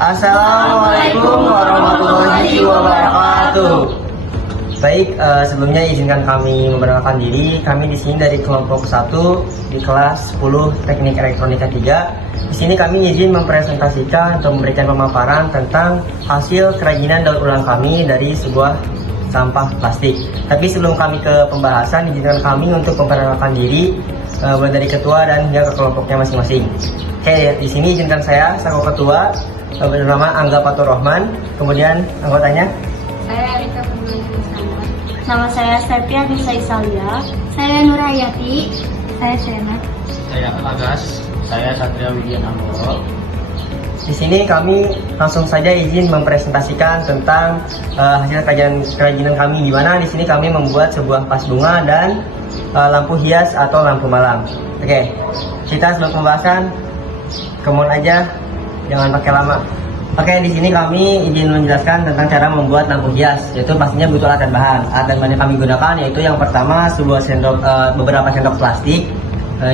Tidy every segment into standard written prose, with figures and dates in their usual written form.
Assalamualaikum warahmatullahi wabarakatuh. Baik, sebelumnya izinkan kami memperkenalkan diri. Kami di sini dari kelompok 1 di kelas 10 Teknik Elektronika 3. Di sini kami izin mempresentasikan atau memberikan pemaparan tentang hasil kerajinan daur ulang kami dari sebuah sampah plastik. Tapi sebelum kami ke pembahasan, izinkan kami untuk memperkenalkan diri mulai dari ketua dan hingga ke kelompoknya masing-masing. Oke, di sini izinkan saya selaku ketua bernama Angga Fatur Rahman. Kemudian anggotanya Saya Rika Pembangunan. Nama saya Sepia Nisa Isalia. Saya Nurhayati. Saya Sena. Saya Agas. Saya Satria Widian Amoro. di sini kami langsung saja izin mempresentasikan tentang hasil kerajinan kami, di mana di sini kami membuat sebuah vas bunga dan lampu hias atau lampu malam. Oke, kita sebelum pembahasan, kemudian aja, jangan pakai lama. Oke, di sini kami izin menjelaskan tentang cara membuat lampu hias, yaitu pastinya butuh alat dan bahan. Alat dan bahan yang kami gunakan yaitu yang pertama beberapa sendok plastik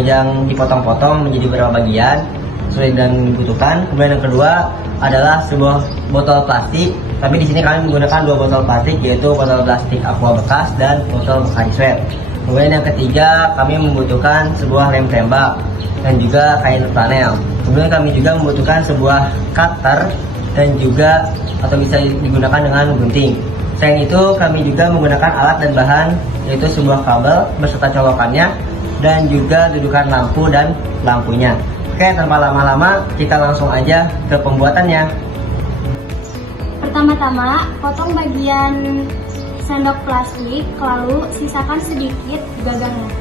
yang dipotong-potong menjadi beberapa bagian sulit dan dibutuhkan. Kemudian yang kedua adalah sebuah botol plastik. Tapi di sini kami menggunakan 2 botol plastik, yaitu botol plastik aqua bekas dan botol Pocari Sweat. Kemudian yang ketiga kami membutuhkan sebuah lem tembak dan juga kain flanel. Kemudian kami juga membutuhkan sebuah cutter dan juga atau bisa digunakan dengan gunting. Selain itu kami juga menggunakan alat dan bahan, yaitu sebuah kabel beserta colokannya dan juga dudukan lampu dan lampunya. Oke, tanpa lama-lama kita langsung aja ke pembuatannya. Pertama-tama, potong bagian sendok plastik, lalu sisakan sedikit gagangnya.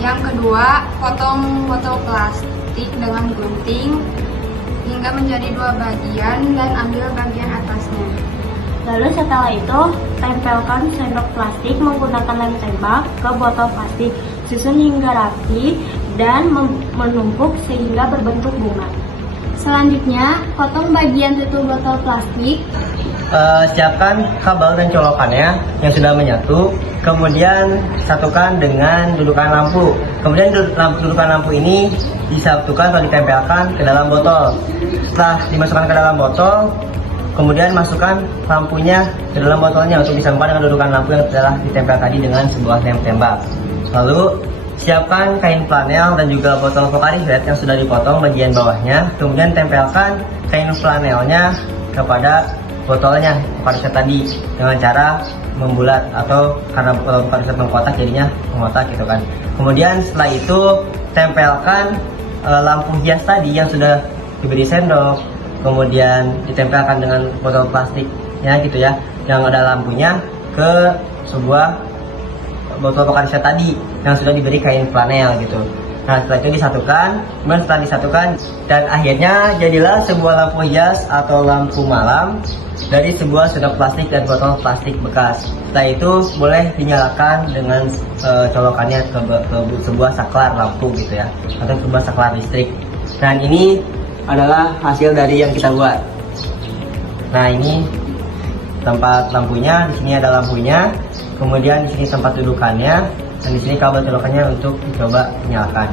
Yang kedua, potong botol plastik dengan gunting hingga menjadi 2 bagian dan ambil bagian atasnya. Lalu setelah itu, tempelkan sendok plastik menggunakan lem tembak ke botol plastik. Susun hingga rapi dan menumpuk sehingga berbentuk bunga. Selanjutnya, potong bagian tutup botol plastik. Siapkan kabel dan colokannya yang sudah menyatu. Kemudian satukan dengan dudukan lampu. Kemudian dudukan lampu ini disatukan atau ditempelkan ke dalam botol. Setelah dimasukkan ke dalam botol, kemudian masukkan lampunya ke dalam botolnya untuk disambungkan dengan dudukan lampu yang telah ditempel tadi dengan sebuah lem tembak. Lalu siapkan kain flanel dan juga botol Pocari Sweat yang sudah dipotong bagian bawahnya. Kemudian tempelkan kain flanelnya kepada botolnya Pocari Sweat tadi dengan cara membulat, atau karena botol Pocari Sweat mengkotak jadinya mengotak gitu kan. Kemudian setelah itu tempelkan lampu hias tadi yang sudah diberi sendok, kemudian ditempelkan dengan botol plastiknya gitu ya, yang ada lampunya ke sebuah botol Pocari Sweat tadi yang sudah diberi kain flanel gitu. Nah, setelah itu disatukan, kemudian setelah disatukan dan akhirnya jadilah sebuah lampu hias atau lampu malam dari sebuah sendok plastik dan botol plastik bekas. Setelah itu boleh dinyalakan dengan colokannya ke sebuah saklar lampu gitu ya, atau sebuah saklar listrik. Dan ini adalah hasil dari yang kita buat. Nah, ini tempat lampunya, di sini ada lampunya. Kemudian di sini tempat dudukannya, dan di sini kabel colokannya untuk dicoba nyalakan.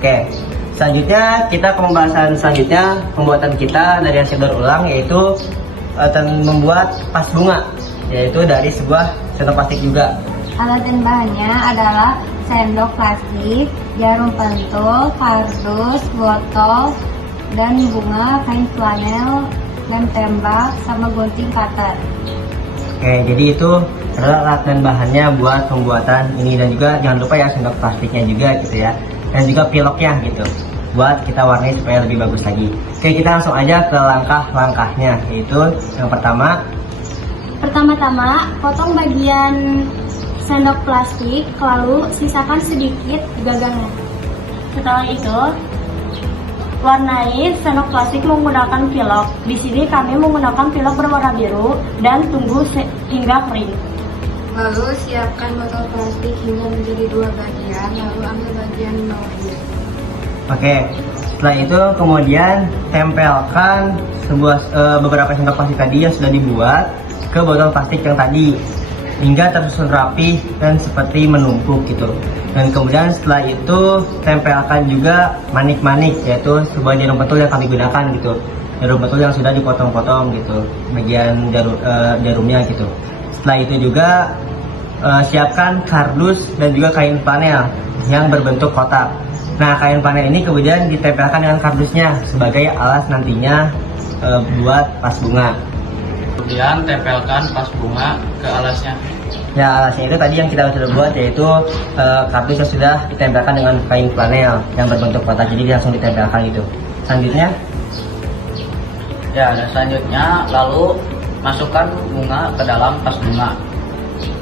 Oke, selanjutnya kita ke pembahasan selanjutnya, pembuatan kita dari hasil daur ulang, yaitu membuat vas bunga, yaitu dari sebuah sendok plastik juga. Alat dan bahannya adalah sendok plastik, jarum pentul, kardus, botol, dan bunga, kain flanel, lem tembak, sama gunting cutter. Oke, jadi itu adalah alat dan bahannya buat pembuatan ini, dan juga jangan lupa ya sendok plastiknya juga gitu ya, dan juga piloknya gitu, buat kita warnai supaya lebih bagus lagi. Oke, kita langsung aja ke langkah-langkahnya, yaitu yang Pertama-tama, potong bagian sendok plastik, lalu sisakan sedikit gagangnya. Setelah itu, warnai sendok plastik menggunakan pilok. Di sini kami menggunakan pilok berwarna biru dan tunggu hingga kering. Lalu siapkan botol plastik hingga menjadi 2 bagian, lalu ambil bagian bawahnya. Oke, setelah itu kemudian tempelkan beberapa sendok plastik tadi yang sudah dibuat ke botol plastik yang tadi hingga tersusun rapi dan seperti menumpuk gitu. Dan kemudian setelah itu tempelkan juga manik-manik, yaitu sebuah jarum pentul yang kami gunakan gitu. Jarum pentul yang sudah dipotong-potong gitu, bagian jarumnya gitu. Setelah itu juga siapkan kardus dan juga kain flanel yang berbentuk kotak. Nah, kain flanel ini kemudian ditempelkan dengan kardusnya sebagai alas nantinya buat vas bunga. Kemudian tempelkan vas bunga ke alasnya. Ya, alasnya itu tadi yang kita sudah buat, yaitu kardus yang sudah ditempelkan dengan kain flanel yang berbentuk kotak, jadi langsung ditempelkan gitu. Selanjutnya, Ya, dan selanjutnya lalu masukkan bunga ke dalam vas bunga.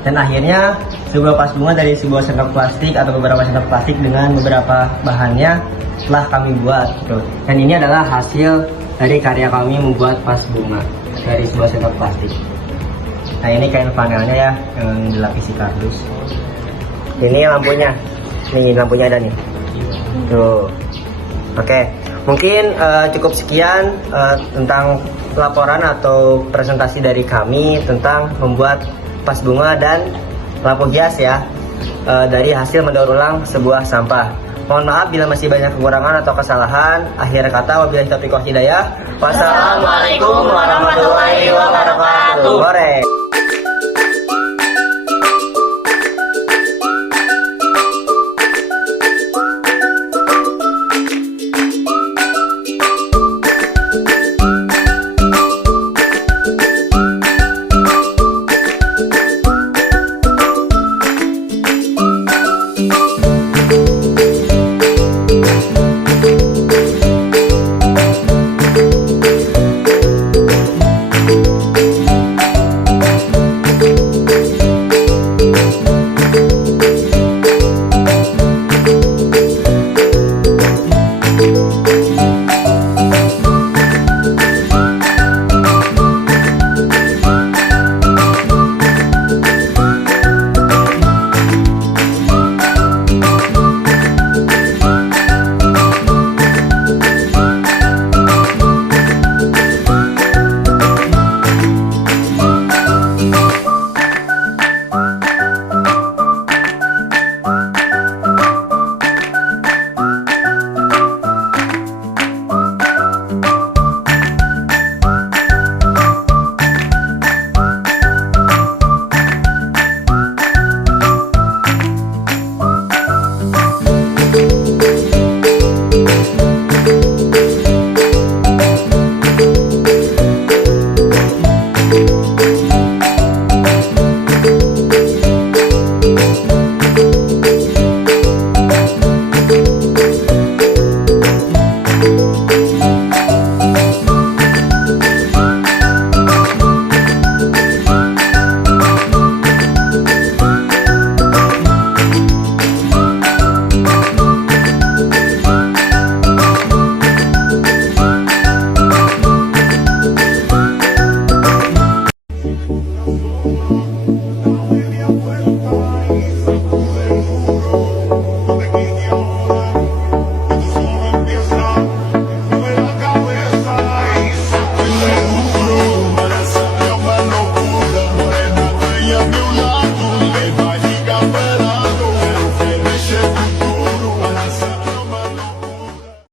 dan akhirnya sebuah vas bunga dari sebuah sendok plastik atau beberapa sendok plastik dengan beberapa bahannya telah kami buat gitu. Dan ini adalah hasil dari karya kami membuat vas bunga dari sebuah sendok plastik. Nah, ini kain flanelnya ya yang dilapisi kardus. Ini lampunya, nih lampunya ada nih. Tuh, oke. Mungkin cukup sekian tentang laporan atau presentasi dari kami tentang membuat vas bunga dan lampu hias ya, dari hasil mendaur ulang sebuah sampah. Mohon maaf bila masih banyak kekurangan atau kesalahan. Akhir kata, wabillahi taufiq wal hidayah. Wassalamualaikum warahmatullahi wabarakatuh.